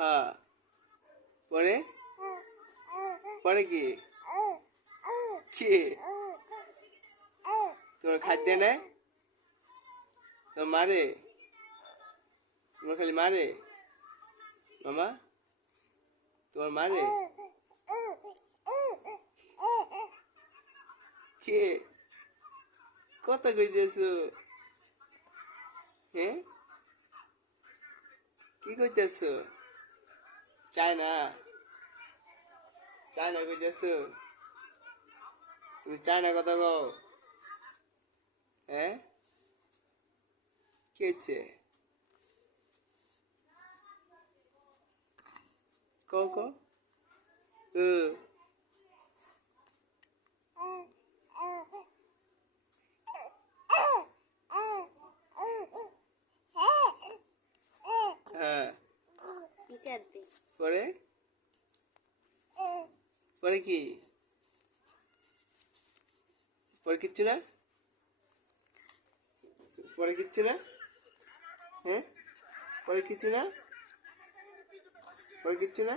হ্যাঁ পরে পরে কি কি তোমার খাদ্য নেয় তোমার মারে তোমার খালি মারে মামা তোমার মারে কে কত কইতেছো হ্যাঁ কি কইতেছো চায়না চায়না কইতেছো তুমি চায়না কথা কও হ্যাঁ কি হচ্ছে কও কও হ্যাঁ পরে পরে কি পরে কিচ্ছু না পরে কিচ্ছু না হ্যাঁ পরে কিচ্ছু না পরে কিচ্ছু না